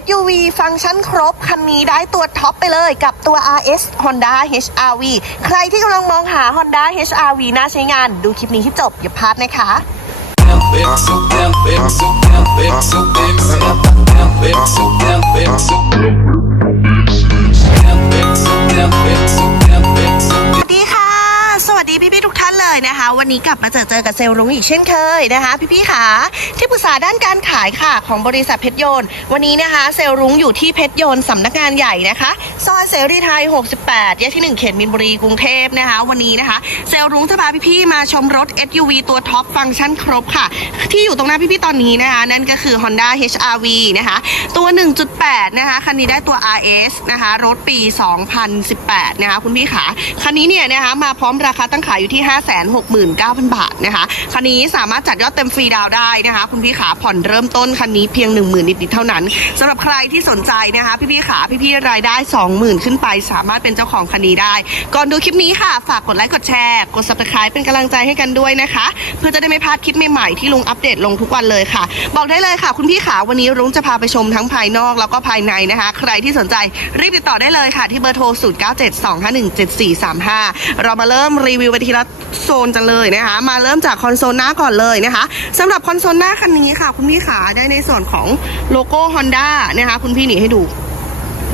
SUV ฟังก์ชันครบ คันนี้ได้ตัวท็อปไปเลยกับตัว RS Honda HRV ใครที่กำลังมองหา Honda HRV น่าใช้งาน ดูคลิปนี้ให้จบอย่าพลาดนะคะ วันนี้กลับมาเจอเจอกับเซลล์รุ้งอีกเช่นเคยนะคะ พี่ๆค่ะที่ปรึกษาด้านการขายค่ะของบริษัทเพชรยนต์วันนี้นะคะ เซลล์รุ้งอยู่ที่เพชรยนต์สำนักงานใหญ่นะคะซอยเสรีไทย 68 แยกที่ 1 เขตมินบุรีกรุงเทพนะคะ วันนี้นะคะ เซลล์รุ้งจะพาพี่ๆมาชมรถ SUV ตัวท็อปฟังก์ชันครบค่ะ ที่อยู่ตรงหน้าพี่ๆตอนนี้นะคะ นั่นก็คือ Honda HRV นะคะตัว 1.8 นะคะคันนี้ได้ตัว RS นะคะรถปี 2018 นะคะคุณพี่ขาคันนี้เนี่ยนะคะมาพร้อมราคาตั้งขายอยู่ที่ 5 6 0 0 0 569,000 บาทนะคะ คันนี้สามารถจัดยอดเต็มฟรีดาวได้นะคะ คุณพี่ขาผ่อนเริ่มต้นคันนี้เพียง 10,000 นิดๆเท่านั้นสำหรับใครที่สนใจนะคะ พี่ๆขาพี่ๆรายได้ 20,000 ขึ้นไป สามารถเป็นเจ้าของคันนี้ได้ ก่อนดูคลิปนี้ค่ะ ฝากกดไลค์กดแชร์ กด subscribe เป็นกำลังใจให้กันด้วยนะคะ เพื่อจะได้ไม่พลาดคลิปใหม่ๆที่ลุงอัปเดตลงทุกวันเลยค่ะ บอกได้เลยค่ะ คุณพี่ขาวันนี้ลุงจะพาไปชมทั้งภายนอกแล้วก็ภายในนะคะ ใครที่สนใจรีบติดต่อได้เลยค่ะ ที่เบอร์โทร 0972517435 เรามาเริ่มรีวิวไปทีละโซนกันเลยนะคะ มาเริ่มจากคอนโซลหน้าก่อนเลยนะคะสำหรับคอนโซลหน้าคันนี้ค่ะ คุณพี่ขาได้ในส่วนของโลโก้ Honda นะคะ คุณพี่หนีให้ดู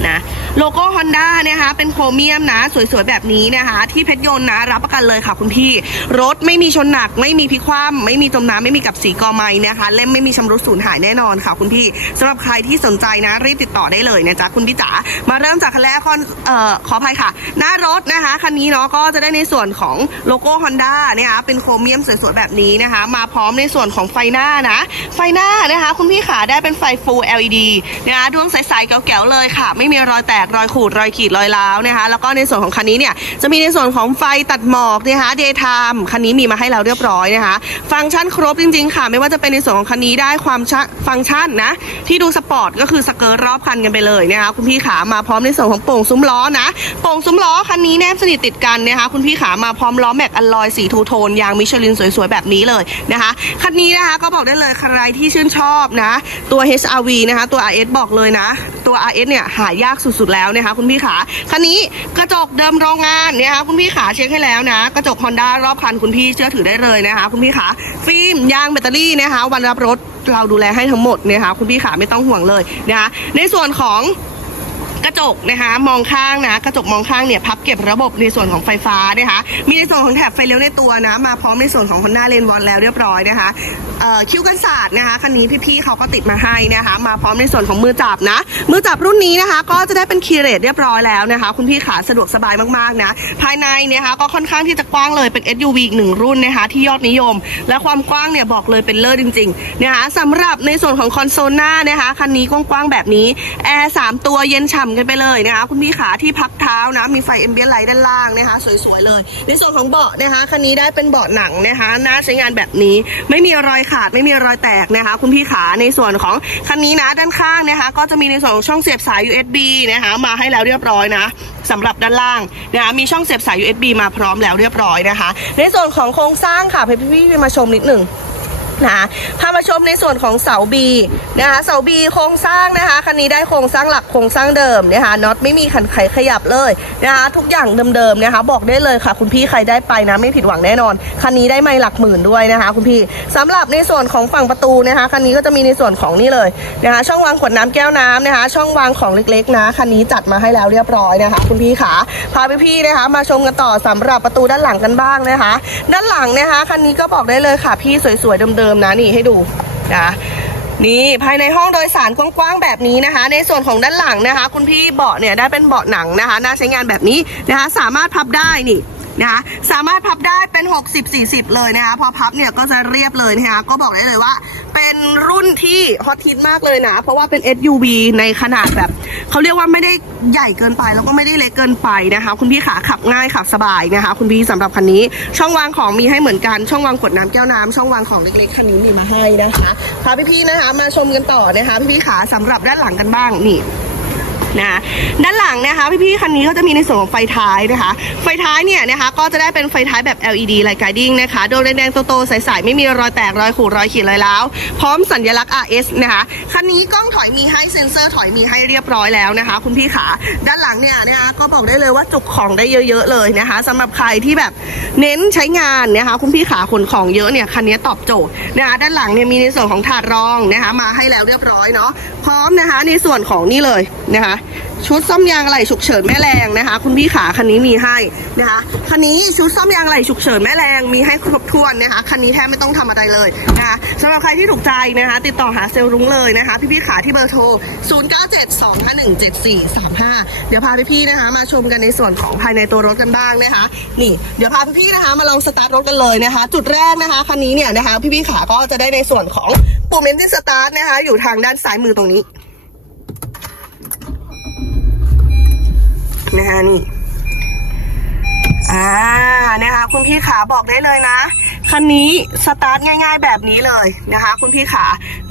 นะโลโก้ Honda นะคะเป็นโครเมียมนะ สวยๆ แบบนี้นะคะ ที่เพชรยนต์นะ รับประกันเลยค่ะคุณพี่ รถไม่มีชนหนัก ไม่มีพิคว่ำไม่มีจมน้ำไม่มีกับสีกอไม้นะคะ เล่มไม่มีชำรุดสูญหายแน่นอนค่ะคุณพี่สำหรับใครที่สนใจนะ รีบติดต่อได้เลยนะจ๊ะคุณพี่จ๋ามาเริ่มจากคันแรกคอนเอ่อขออภัยค่ะ หน้ารถนะคะคันนี้เนาะก็จะได้ในส่วนของโลโก้ Honda นะคะเป็นโครเมียมสวยๆ แบบนี้นะคะ มาพร้อมในส่วนของไฟหน้านะ ไฟหน้านะคะ คุณพี่ขาได้เป็นไฟ Full LED นะคะดวงใสๆแก๋วๆเลยค่ะไม่มีรอยแตกรอยขูดรอยขีดรอยร้าวนะคะแล้วก็ในส่วนของคันนี้เนี่ยจะมีในส่วนของไฟตัดหมอกนะคะ daytime คันนี้มีมาให้เราเรียบร้อยนะคะฟังก์ชันครบจริง ๆ ค่ะ ไม่ว่าจะเป็นในส่วนของคันนี้ได้ความฟังก์ชันนะที่ดูสปอร์ตก็คือสเกิร์ตรอบคันกันไปเลยนะคะคุณพี่ขามาพร้อมในส่วนของโป่งซุ้มล้อนะโป่งซุ้มล้อคันนี้แนบสนิทติดกันนะคะคุณพี่ขามาพร้อมล้อแม็กอลลอยสีทูโทนยางมิชลินสวยๆแบบนี้เลยนะคะคันนี้นะคะก็บอกได้เลยใครที่ชื่นชอบนะตัว HRV นะคะตัว RS บอกเลยนะ ตัว RS เนี่ยหายากสุดๆแล้วนะคะคุณพี่ขาคันนี้กระจกเดิมโรงงานเนี่ยคะคุณพี่ขาเช็คให้แล้วนะ กระจก Honda รอบคันคุณพี่เชื่อถือได้เลยนะคะคุณพี่ขาฟิล์มยางแบตเตอรี่นะคะวันรับรถเราดูแลให้ทั้งหมดนะคะคุณพี่ขาไม่ต้องห่วงเลยนะคะในส่วนของ กระจกนะคะ มองข้างนะ กระจกมองข้างเนี่ยพับเก็บระบบในส่วนของไฟฟ้านะคะ มีในส่วนของแถบไฟเลี้ยวในตัวนะ มาพร้อมในส่วนของ Honda l a n e ว n แล้วเรียบร้อยนะคะคิ้วกันศาสตร์นะคะคันนี้พี่ๆเขาก็ติดมาให้นะคะ มาพร้อมในส่วนของมือจับนะ มือจับรุ่นนี้นะคะ ก็จะได้เป็นคีเรทเรียบร้อยแล้วนะคะ คุณพี่ขาสะดวกสบายมากๆนะ ภายในเนะคะก็ค่อนข้างที่จะกว้างเลยเป็น SUV อีกหนึ่งรุ่นนะคะที่ยอดนิยม และความกว้างเนี่ยบอกเลยเป็นเลิศจริงๆนะคะสำหรับในส่วนของคอนโซลหน้านะคะคันนี้กว้างๆแบบนี้แอร์สามตัวเย็นฉ่ำกันไปเลยนะคะ คุณพี่ขาที่พักเท้านะ มีไฟเอ็มเบียไลท์ด้านล่างนะคะ สวยๆเลย ในส่วนของเบาะนะคะคันนี้ได้เป็นเบาะหนังนะคะน่าใช้งานแบบนี้ ไม่มีรอยขาดไม่มีรอยแตกนะคะ คุณพี่ขาในส่วนของคันนี้นะด้านข้างนะคะ ก็จะมีในส่วนของช่องเสียบสาย USB นะคะมาให้แล้วเรียบร้อยนะสำหรับด้านล่างนะคะมีช่องเสียบสาย USB มาพร้อมแล้วเรียบร้อยนะคะ ในส่วนของโครงสร้างค่ะให้พี่ๆมาชมนิดหนึ่ง นะคะพามาชมในส่วนของเสาบีนะคะเสาบีโครงสร้างนะคะคันนี้ได้โครงสร้างหลักโครงสร้างเดิมนะคะน็อตไม่มีขันไขขยับเลยนะคะทุกอย่างเดิมๆนะคะ บอกได้เลยค่ะ คุณพี่ใครได้ไปนะไม่ผิดหวังแน่นอนคันนี้ได้ไม่หลักหมื่นด้วยนะคะ คุณพี่สำหรับในส่วนของฝั่งประตูนะคะคันนี้ก็จะมีในส่วนของนี่เลยนะคะช่องวางขวดน้ำแก้วน้ำนะคะ ช่องวางของเล็กๆนะคันนี้จัดมาให้แล้วเรียบร้อยนะคะ คุณพี่ขาพาพี่ๆนะคะ มาชมกันต่อสำหรับประตูด้านหลังกันบ้างนะคะ ด้านหลังนะคะคันนี้ก็บอกได้เลยค่ะพี่สวยๆเดิมมนะนี่ให้ดูนะนี่ภายในห้องโดยสารกว้างๆแบบนี้นะคะ ในส่วนของด้านหลังนะคะ คุณพี่เบาะเนี่ยได้เป็นเบาะหนังนะคะ น่าใช้งานแบบนี้นะคะ สามารถพับได้นี่ นะคะสามารถพับได้เป็น 60-40 เลยนะคะพอพับเนี่ยก็จะเรียบเลยนะคะก็บอกได้เลยว่า เป็นรุ่นที่ฮอตฮิตมากเลยนะ เพราะว่าเป็น SUV ในขนาดแบบเขาเรียกว่าไม่ได้ใหญ่เกินไปแล้วก็ไม่ได้เล็กเกินไปนะคะ คุณพี่ขาขับง่ายขับสบายนะคะ คุณพี่สำหรับคันนี้ ช่องวางของมีให้เหมือนกันช่องวางขวดน้ำแก้วน้ำช่องวางของเล็กๆคันนี้มีมาให้นะคะพาพี่ๆนะคะมาชมกันต่อนะคะพี่ๆขาสำหรับด้านหลังกันบ้างนี่ นะคะด้านหลังนะคะพี่ๆคันนี้ก็จะมีในส่วนของไฟท้ายนะคะ ไฟท้ายเนี่ยนะคะก็จะได้เป็นไฟท้ายแบบ LED Light Guiding นะคะโดนแดงๆโตๆใสๆไม่มีรอยแตกรอยขูดรอยขีดรอยร้าวพร้อมสัญลักษณ์ RS นะคะคันนี้กล้องถอยมีให้เซ็นเซอร์ถอยมีให้เรียบร้อยแล้วนะคะ คุณพี่ขาด้านหลังเนี่ยนะคะก็บอกได้เลยว่าจุกของได้เยอะๆเลยนะคะสำหรับใครที่แบบเน้นใช้งานนะคะคุณพี่ขาขนของเยอะเนี่ยคันนี้ตอบโจทย์นะคะด้านหลังเนี่ยมีในส่วนของถาดรองนะคะมาให้แล้วเรียบร้อยเนาะพร้อมนะคะในส่วนของนี่เลยนะคะชุดซ่อมยางอะไหล่ฉุกเฉินแม่แรงนะคะ คุณพี่ขาคันนี้มีให้นะคะคันนี้ชุดซ่อมยางอะไหล่ฉุกเฉินแม่แรงมีให้ครบถ้วนนะคะคันนี้แทบไม่ต้องทำอะไรเลยนะคะสำหรับใครที่ถูกใจนะคะ ติดต่อหาเซลล์รุ้งเลยนะคะ พี่พี่ขาที่เบอร์โทร 0972517435 เดี๋ยวพาพี่พี่ๆนะคะ มาชมกันในส่วนของภายในตัวรถกันบ้างนะคะ นี่เดี๋ยวพาพี่พี่ๆนะคะ มาลองสตาร์ทรถกันเลยนะคะ จุดแรกนะคะคันนี้เนี่ยนะคะ พี่พี่ขาก็จะได้ในส่วนของปุ่ม engine start นะคะ อยู่ทางด้านซ้ายมือตรงนี้ นะคะนี่ อ่านะคะคุณพี่ขาบอกได้เลยนะ คันนี้สตาร์ทง่าย ๆ แบบนี้เลยนะคะ คุณพี่ขา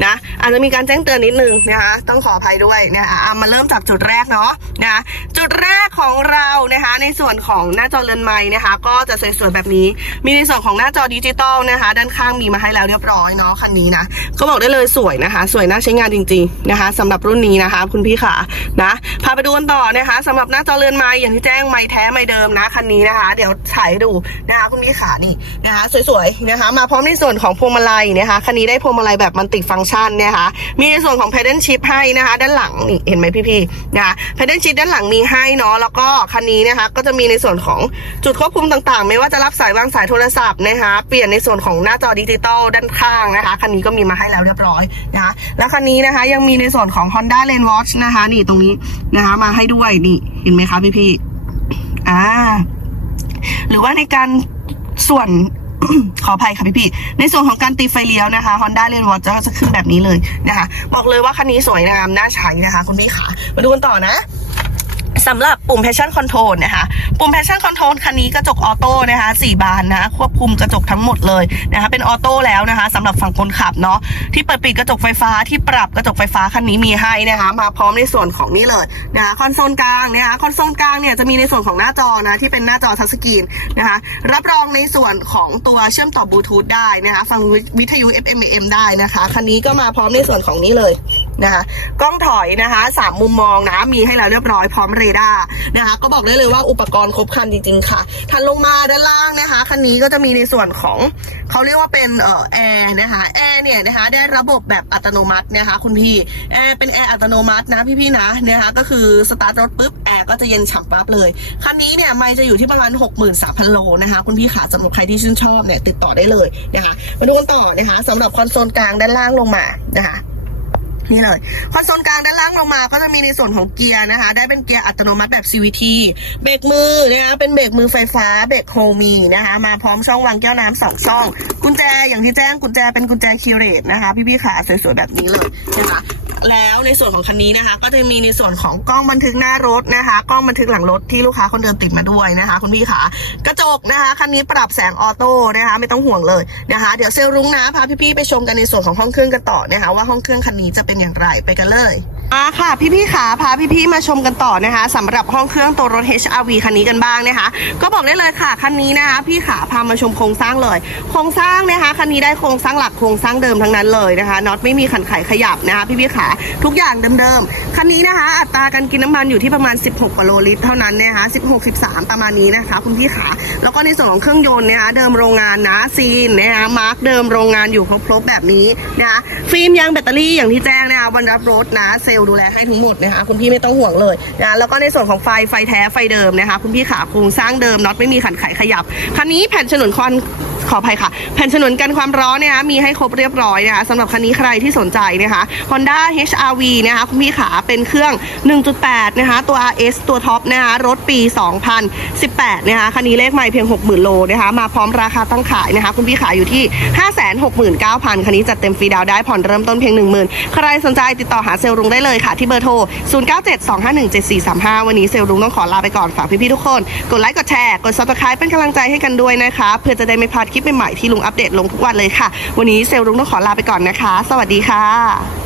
นะอาจจะมีการแจ้งเตือนนิดนึงนะคะ ต้องขออภัยด้วยนะคะอะมาเริ่มจากจุดแรกเนาะนะคะจุดแรกของเรานะคะ ในส่วนของหน้าจอเรือนไม้นะคะ ก็จะสวยๆแบบนี้ มีในส่วนของหน้าจอดิจิตอลนะคะ ด้านข้างมีมาให้แล้วเรียบร้อยเนาะคันนี้นะก็บอกได้เลยสวยนะคะ สวยน่าใช้งานจริง ๆนะคะสำหรับรุ่นนี้นะคะ คุณพี่ขานะพาไปดูกันต่อนะคะสำหรับหน้าจอเรือนไม้อย่างที่แจ้งไม้แท้ไม้เดิมนะคันนี้นะคะ เดี๋ยวถ่ายให้ดูนะคะ คุณพี่ขานี่นะคะ สวยๆนะคะ มาพร้อมในส่วนของพวงมาลัยนะคะคันนี้ได้พวงมาลัยแบบมันติฟังก์ชันนะคะ มีในส่วนของ pedal shift ให้นะคะ ด้านหลังนี่เห็นไหมพี่ๆนะคะ pedal shift ด้านหลังมีให้เนาะแล้วก็คันนี้นะคะก็จะมีในส่วนของจุดควบคุมต่างๆ ไม่ว่าจะรับสายวางสายโทรศัพท์นะคะ เปลี่ยนในส่วนของหน้าจอดิจิตอลด้านข้างนะคะคันนี้ก็มีมาให้แล้วเรียบร้อยนะคะแล้วคันนี้นะคะยังมีในส่วนของ Honda Lane Watch นะคะ นี่ตรงนี้นะคะมาให้ด้วยนี่เห็นไหมคะพี่ๆอ่าหรือว่าในการส่วน ขออภัยค่ะพี่พี่ในส่วนของการตีไฟเลี้ยวนะคะ Honda l a n e w a t c h จะขึ้นแบบนี้เลยนะคะ บอกเลยว่าคันนี้สวยงามน่าใช้นะคะ คุณพี่ขามาดูกันต่อนะ สำหรับปุ่ม Passion Control นะคะปุ่ม Passion Control คันนี้กระจกออโต้นะคะสี่บานนะควบคุมกระจกทั้งหมดเลยนะคะเป็นออโต้แล้วนะคะสำหรับฝั่งคนขับเนาะที่เปิดปิดกระจกไฟฟ้าที่ปรับกระจกไฟฟ้าคันนี้มีให้นะคะมาพร้อมในส่วนของนี่เลยนะคะคอนโซลกลางนะคะคอนโซลกลางเนี่ยจะมีในส่วนของหน้าจอนะที่เป็นหน้าจอทัชสกรีนนะคะรับรองในส่วนของตัวเชื่อมต่อบลูทูธได้นะคะฟังวิทยุ FM AM ได้นะคะคันนี้ก็มาพร้อมในส่วนของนี้เลย นะคะกล้องถอยนะคะสามมุมมองนะ มีให้แล้วเรียบร้อยพร้อมเรดาร์นะคะ ก็บอกได้เลยว่าอุปกรณ์ครบครันจริง ๆ ค่ะถัดลงมาด้านล่างนะคะคันนี้ก็จะมีในส่วนของเขาเรียกว่าเป็นเอ่อแอร์นะคะแอร์เนี่ยนะคะได้ระบบแบบอัตโนมัตินะคะคุณพี่แอร์เป็นแอร์อัตโนมัตินะพี่ๆนะนะคะก็คือสตาร์ทรถปุ๊บแอร์ก็จะเย็นฉ่ำปั๊บเลยคันนี้เนี่ยไม่จะอยู่ที่ประมาณ 63,000 โลนะคะคุณพี่ขาสำหรับใครที่ชื่นชอบเนี่ยติดต่อได้เลยนะคะมาดูกันต่อนะคะสำหรับคอนโซลกลางด้านล่างลงมานะคะ นี่เลยคอนโซลกลางด้านล่างลงมาก็จะมีในส่วนของเกียร์นะคะ ได้เป็นเกียร์อัตโนมัติแบบ CVT เบรกมือนะคะเป็นเบรกมือไฟฟ้าเบรกโฮมีนะคะ มาพร้อมช่องวางแก้วน้ำสองช่อง กุญแจอย่างที่แจ้งกุญแจเป็นกุญแจคีเรตนะคะ พี่ๆขาสวยๆแบบนี้เลยนะคะ แล้วในส่วนของคันนี้นะคะ ก็จะมีในส่วนของกล้องบันทึกหน้ารถนะคะ กล้องบันทึกหลังรถที่ลูกค้าคนเดิมติดมาด้วยนะคะคุณพี่ขากระจกนะคะคันนี้ปรับแสงออโต้นะคะไม่ต้องห่วงเลยนะคะ เดี๋ยวเซลล์รุ้งนะพาพี่ๆไปชมกันในส่วนของห้องเครื่องกันต่อนะคะ ว่าห้องเครื่องคันนี้จะเป็นอย่างไรไปกันเลย อาค่ะ พี่ๆขาพาพี่ๆมาชมกันต่อนะคะสำหรับห้องเครื่องตัวรถ HRV คันนี้กันบ้างนะคะ ก็บอกได้เลยค่ะคันนี้นะคะ พี่ขาพามาชมโครงสร้างเลย โครงสร้างนะคะคันนี้ได้โครงสร้างหลักโครงสร้างเดิมทั้งนั้นเลยนะคะน็อตไม่มีขันไขขยับนะคะ พี่ๆขาทุกอย่างเดิมๆคันนี้นะคะ อัตราการกินน้ำมันอยู่ที่ประมาณ 16กิโลลิตรเท่านั้นนะคะ16 13 ประมาณนี้นะคะ คุณพี่ขาแล้วก็ในส่วนของเครื่องยนต์นะคะเดิมโรงงานนะซีนนะคะมาร์กเดิมโรงงานอยู่ครบๆแบบนี้นะคะฟิล์มยางแบตเตอรี่อย่างที่แจ้งนะคะวันรับรถนะเซลล์ดูแลให้ทั้งหมดนะคะคุณพี่ไม่ต้องห่วงเลยนะแล้วก็ในส่วนของไฟไฟแท้ไฟเดิมนะคะคุณพี่ขาโครงสร้างเดิมน็อตไม่มีขันไขขยับคันนี้แผ่นฉนวนคอน ขออภัยค่ะ แผ่นฉนวนกันความร้อนเนี่ยมีให้ครบเรียบร้อยนะคะสำหรับคันนี้ใครที่สนใจนะคะ Honda HRV นะคะคุณพี่ขาเป็นเครื่อง 1.8 นะคะ ตัว RS ตัวท็อปนะคะรถปี 2018 นะคะคันนี้เลขใหม่เพียง 60,000 โลนะคะ มาพร้อมราคาตั้งขายนะคะ คุณพี่ขายอยู่ที่ 569,000 คันนี้จัดเต็มฟรีดาวได้ผ่อนเริ่มต้นเพียง 10,000 ใครสนใจติดต่อหาเซลล์รุงได้เลยค่ะ ที่เบอร์โทร 0972517435 วันนี้เซลล์รุงต้องขอลาไปก่อนฝากพี่ๆทุกคน กดไลค์กดแชร์กด subscribe เป็นกำลังใจให้กันด้วยนะคะเพื่อจะได้ไม่พลาดคลิปใหม่ๆที่ลุงอัปเดตลงทุกวันเลยค่ะ วันนี้เซลล์รุงต้องขอลาไปก่อนนะคะ สวัสดีค่ะ